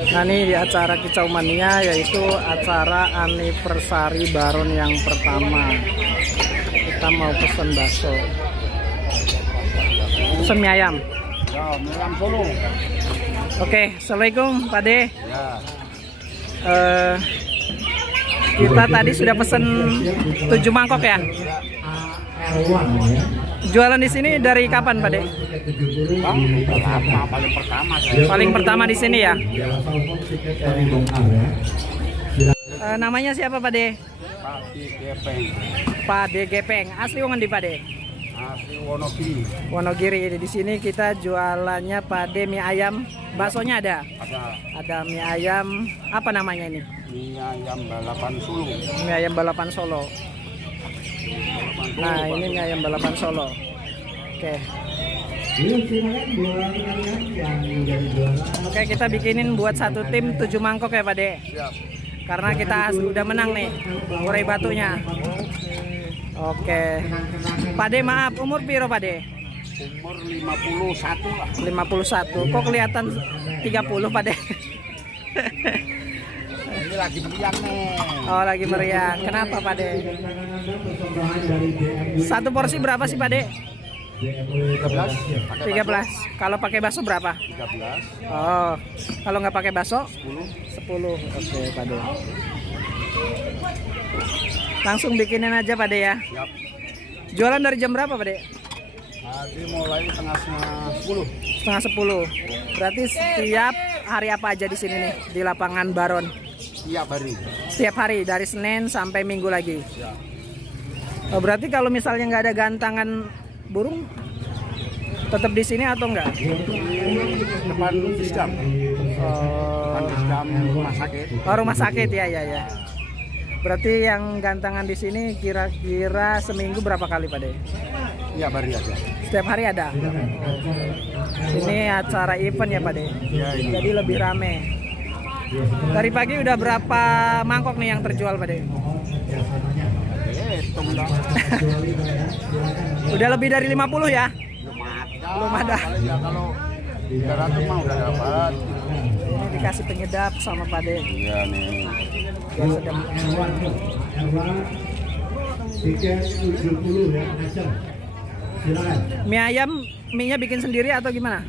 Nah ini di acara Kicau Mania, yaitu acara anniversary Baron yang pertama. Kita mau pesen bakso, pesen mie ayam. Ya, mie ayam Solo. Oke, assalamualaikum Pak De. Ya. Kita tadi sudah pesen 7 mangkok ya. Jualan di sini dari kapan Pak De? Bang, lama paling pertama saya. Paling pertama di sini ya. Namanya siapa Pak De? Pak di Gepeng, Pak De Gepeng. Asli wongan di Pak De? asli Wonogiri. Wonogiri. Di sini kita jualannya Pak De mie ayam. Baksonya ada? Ada mie ayam. Apa namanya ini? Mie ayam balapan Solo. Mie ayam balapan Solo. Nah ini mie ayam balapan Solo. Oke. Oke, kita bikinin buat satu tim 7 mangkok ya Pak De. Siap. Karena kita udah menang nih murai batunya. Oke. Pak De maaf, umur piro Pak De? Umur 51 lah. 51. Kok kelihatan 30 Pak De? Ini lagi meriang nih. Oh lagi meriang. Kenapa Pak De? Satu porsi berapa sih Pak De? 13. 13. Kalau pakai bakso berapa? 13. Oh, kalau nggak pakai bakso? 10. 10. Oke Pak De. Langsung bikinin aja Pak De ya. Siap. Jualan dari jam berapa Pak De? Tadi mulai tengah 10. Setengah 10. Berarti setiap hari apa aja di sini nih di lapangan Baron? Tiap hari. Setiap hari dari Senin sampai Minggu lagi. Siap. Oh, berarti kalau misalnya nggak ada gantangan burung, tetap di sini atau enggak? Depan Disdam. Depan Disdam rumah sakit. Oh, rumah sakit ya ya. Berarti yang gantangan di sini kira-kira seminggu berapa kali Pak De? Tiap hari aja. Setiap hari ada. Ini acara event ya Pak De. Ya, ini. Jadi lebih rame. Dari pagi udah berapa mangkok nih yang terjual Pak De? Hitung dong. Udah lebih dari 50 ya? Belum ada. Paling ya kalau 300 mah udah dapat. Ini dikasih penyedap sama Pak De. Iya nih. Biar sedap. 370 ya, silakan. Mie ayam, mie-nya bikin sendiri atau gimana?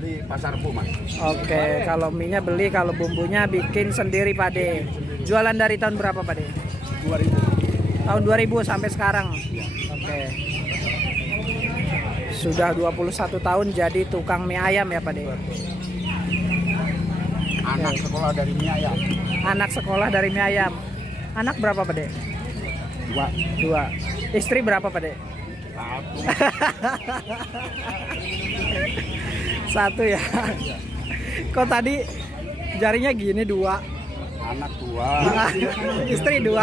Beli pasar Bu Mas. Oke, kalau mie-nya beli, kalau bumbunya bikin sendiri Pak De. Jualan dari tahun berapa Pak De? 2000. Tahun 2000 sampai sekarang. Oke. Sudah 21 tahun jadi tukang mie ayam ya Pak De. Anak sekolah dari mie ayam. Anak sekolah dari mie ayam. Anak berapa Pak De? 2. 2. Istri berapa Pak De? 1. 1 ya. Kok tadi jarinya gini 2? Anak 2. Istri 2.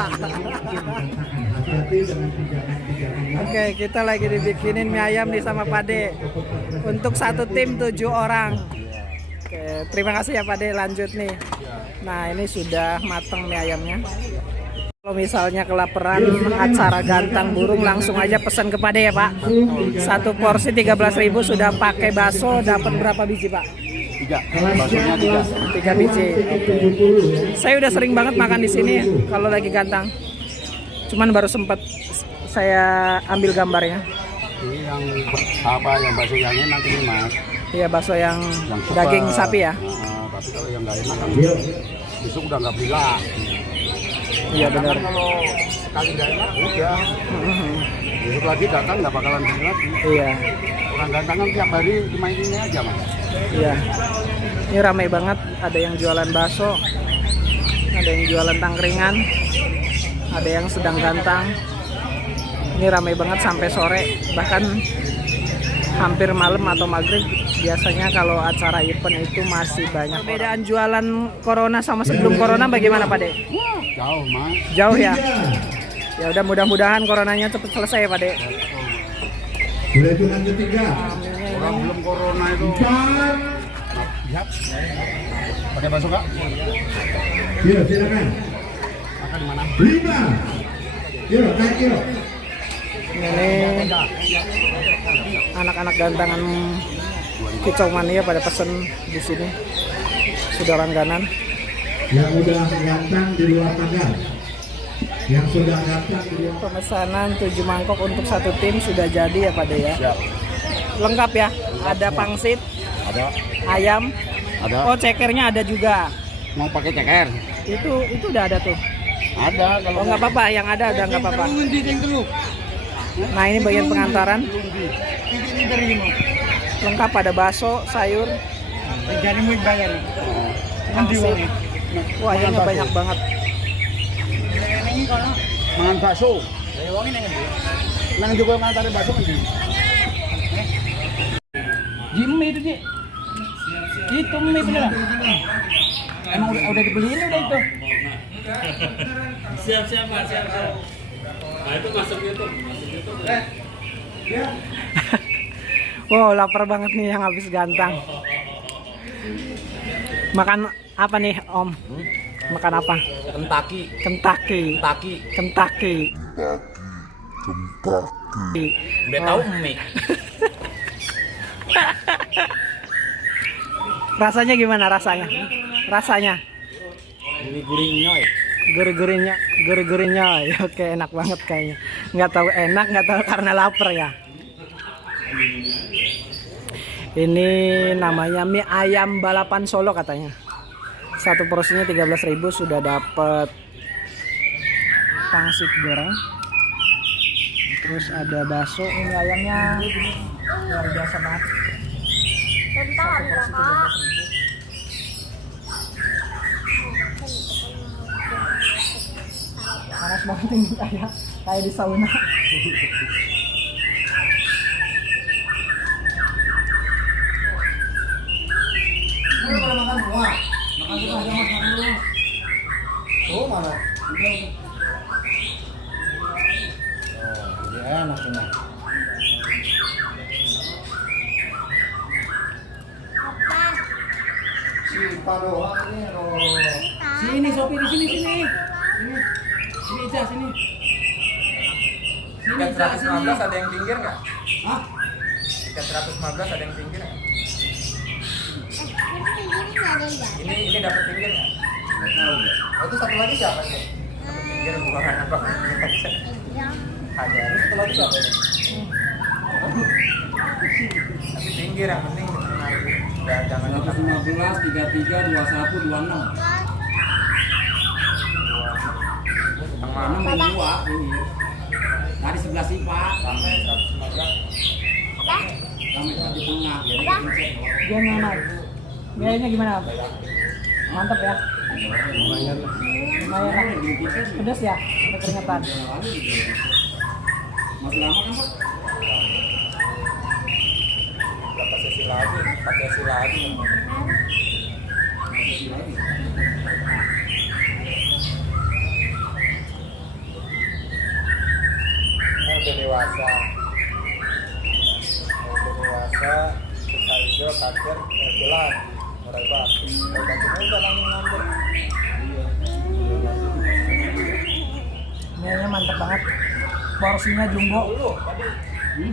Oke, kita lagi dibikinin mie ayam nih sama Pak De. Untuk satu tim 7 orang. Oke, terima kasih ya Pak De. Lanjut nih. Nah, ini sudah matang mie ayamnya. Kalau misalnya kelaparan acara gantang burung, langsung aja pesan ke Pak De ya Pak. Satu porsi 13.000 sudah pakai bakso, dapat berapa biji Pak? 3. Baksonya 3. 3 biji. Saya udah sering banget makan di sini kalau lagi gantang. Cuman baru sempat saya ambil gambarnya. Ini yang apa yang bakso yang enak ini Mas. Iya, bakso yang Yang daging cepat. sapi ya. Tapi kalau yang nggak enak kan besok udah nggak beli lah. Iya benar. Kan kalau sekali nggak enak udah. Besok lagi datang nggak bakalan beli lagi. Iya. Orang gantangan tiap hari cuma ini aja Mas. Iya. Ini ramai banget, ada yang jualan bakso, ada yang jualan tangkringan, ada yang sedang gantang. Ini ramai banget sampai sore, bahkan hampir malam atau maghrib. Biasanya kalau acara event itu masih banyak. Perbedaan jualan corona sama sebelum corona bagaimana Pak De? Jauh Mas. Jauh ya? Ya udah, mudah-mudahan coronanya cepat selesai ya Pak De. Sudah hitungan ketiga. Orang belum corona itu. 4. Siap. Pakai bakso nggak? Yuk, silakan. Makan di mana? 5. Yuk, naik yuk. Ini anak-anak gantangan Kicau Mania pada pesen di sini. sudah langganan. Yang udah gantang di luar pagar. Yang sudah gantang di luar. Pemesanan 7 mangkok untuk satu tim sudah jadi ya Pak De ya. Siap. Lengkap ya. Ada pangsit, Ada. ayam. Ada. Oh, cekernya ada juga. Mau pakai ceker? Itu udah ada tuh. Ada. Kalau Oh nggak apa-apa, yang ada nggak apa-apa. Nah ini bagian pengantaran. Lengkap ada bakso, sayur, pangsit. Wah ayamnya banyak banget. mangan bakso. Nang juga ngantare bakso kan. Jimmy itu Ji. Itu mie beneran. Emang udah dibeliin udah itu. Siap. Nah itu masuk YouTube. Wow lapar banget nih yang habis gantang. Makan apa nih Om? Makan apa? Kentucky. Kentucky. Udah tahu mie. Rasanya gimana rasanya? Gurih-gurihnya. Gurih-gurihnya. Ya, oke enak banget kayaknya. Nggak tahu enak, nggak tahu karena lapar ya. Ini namanya mie ayam balapan Solo katanya. Satu porsinya 13.000 sudah dapet pangsit goreng. Terus ada bakso, ini ayamnya luar biasa banget. Satu porsi 13.000. Panas banget ini kayak di sauna. Oh, mana? Ya, enak ini. Si Padoa ini Sini Sopi di sini. Sini Ica sini. Tiket 115 ada yang pinggir nggak? Hah? Tiket 115 ada yang pinggir nggak? Ini dapat pinggir nggak? Oh, itu satu lagi siapa nih? Dapat pinggir bukan apa? Ada. Ini satu lagi siapa ini? Tapi pinggir yang penting benar. Jangan 115, 33, 21, 26. sama 6 dua ini. Dari sebelah sih Pak. sampai 115. Sampai di tengah. Jadi pencet. Gimana? Biayanya gimana? Mantap ya. Lumayan lah. Pedas ya? Sampai keringetan. Masih lama kan Pak? Berapa sesi lagi? 4 sesi lagi. Udah dewasa, kita hijau, kader, gelas, mereka, udah langsung ngambil. Mienya mantap banget. Porsinya jumbo.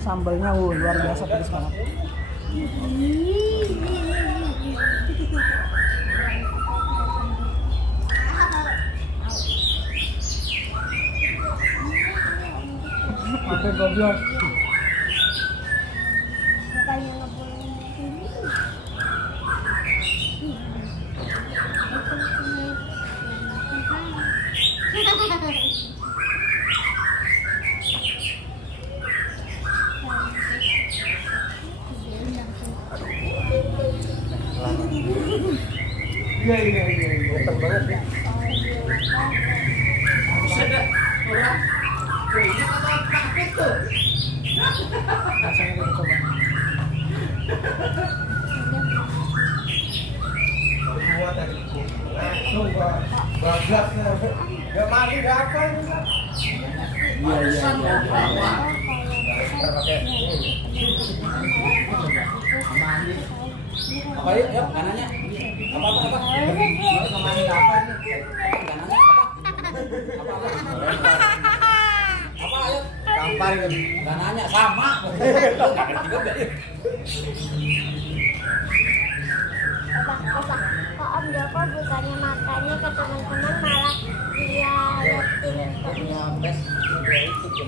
Sambalnya luar biasa pedas banget. Oke goblok. Iya. Hitam banget nih. Rasanya kita coba. Bablas nggak mati nggak apa Apa yuk kanannya? Apa? Kemana apa? Kanannya apa ayo? gampar kan. Kanannya sama. Joko bukannya makannya ke teman-teman malah dia liatin. Punya best dia ikut ya.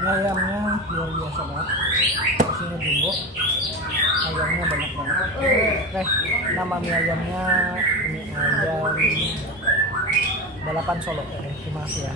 Ini ayamnya luar biasa banget. Porsinya jumbo. Ayamnya banyak banget. Nama mie ayamnya ini ayam balapan Solo. Terima kasih ya.